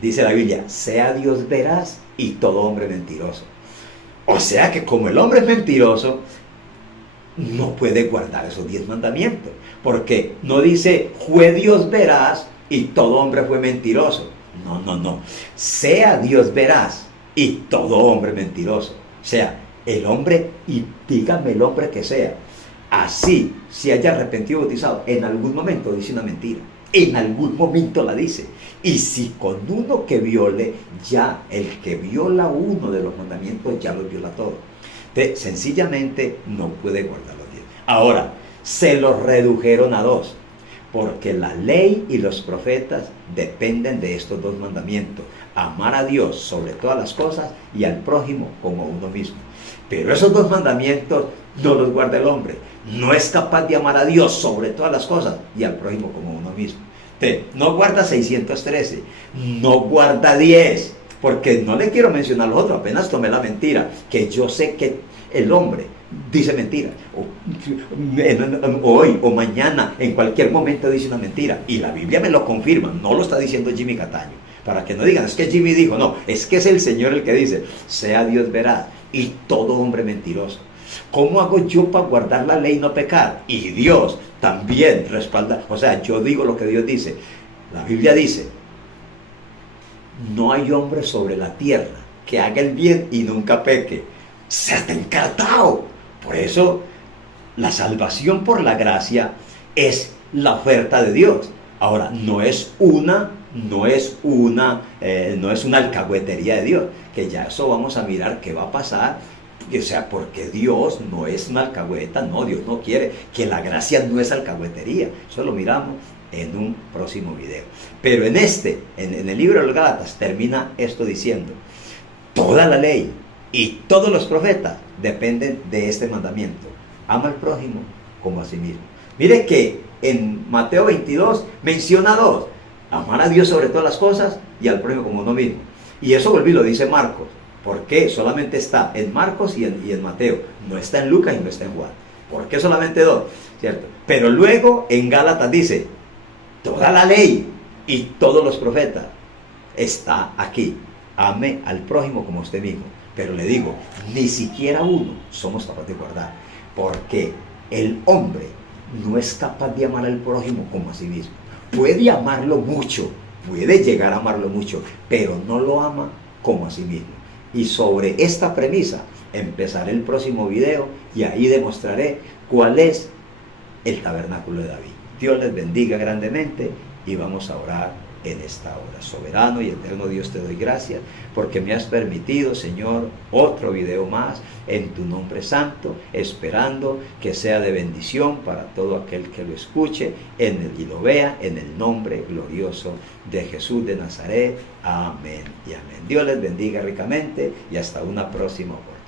Dice la Biblia, sea Dios veraz y todo hombre mentiroso. O sea que como el hombre es mentiroso, no puede guardar esos 10 mandamientos, porque no dice, fue Dios veraz y todo hombre fue mentiroso. No. Sea Dios veraz y todo hombre mentiroso. O sea, el hombre, y dígame el hombre que sea, así se haya arrepentido y bautizado, en algún momento dice una mentira. En algún momento la dice. Y si con uno que viole, ya el que viola uno de los mandamientos ya lo viola todo. Entonces, sencillamente no puede guardar los 10. Ahora, se los redujeron a 2, porque la ley y los profetas dependen de estos 2 mandamientos: amar a Dios sobre todas las cosas y al prójimo como a uno mismo. Pero esos 2 mandamientos no los guarda el hombre. No es capaz de amar a Dios sobre todas las cosas y al prójimo como a uno mismo. Entonces, no guarda 613, no guarda 10, porque no le quiero mencionar los otros, apenas tomé la mentira, que yo sé que el hombre dice mentira, hoy o mañana, en cualquier momento dice una mentira, y la Biblia me lo confirma, no lo está diciendo Jimmy Cataño, para que no digan, es que Jimmy dijo, no, es que es el Señor el que dice, sea Dios veraz, y todo hombre mentiroso. ¿Cómo hago yo para guardar la ley y no pecar? Y Dios también respalda, o sea, yo digo lo que Dios dice. La Biblia dice, no hay hombre sobre la tierra que haga el bien y nunca peque. Se está encartado. Por eso, la salvación por la gracia es la oferta de Dios. Ahora, no es una alcahuetería de Dios, que ya eso vamos a mirar qué va a pasar. O sea, porque Dios no es una alcahueta, no, Dios no quiere, que la gracia no es alcahuetería. Eso lo miramos en un próximo video. Pero en el libro de los Gálatas, termina esto diciendo, toda la ley y todos los profetas dependen de este mandamiento: ama al prójimo como a sí mismo. Mire que en Mateo 22 menciona 2, amar a Dios sobre todas las cosas y al prójimo como uno mismo. Y eso volví, lo dice Marcos. ¿Por qué? Solamente está en Marcos y en Mateo. No está en Lucas y no está en Juan. ¿Por qué solamente 2? ¿Cierto? Pero luego en Gálatas dice, toda la ley y todos los profetas está aquí. Ame al prójimo como usted mismo. Pero le digo, ni siquiera uno somos capaces de guardar. Porque el hombre no es capaz de amar al prójimo como a sí mismo. Puede amarlo mucho, puede llegar a amarlo mucho, pero no lo ama como a sí mismo. Y sobre esta premisa empezaré el próximo video y ahí demostraré cuál es el tabernáculo de David. Dios les bendiga grandemente y vamos a orar en esta hora. Soberano y eterno Dios, te doy gracias porque me has permitido, Señor, otro video más en tu nombre santo, esperando que sea de bendición para todo aquel que lo escuche y lo vea, en el nombre glorioso de Jesús de Nazaret. Amén y amén. Dios les bendiga ricamente y hasta una próxima oportunidad.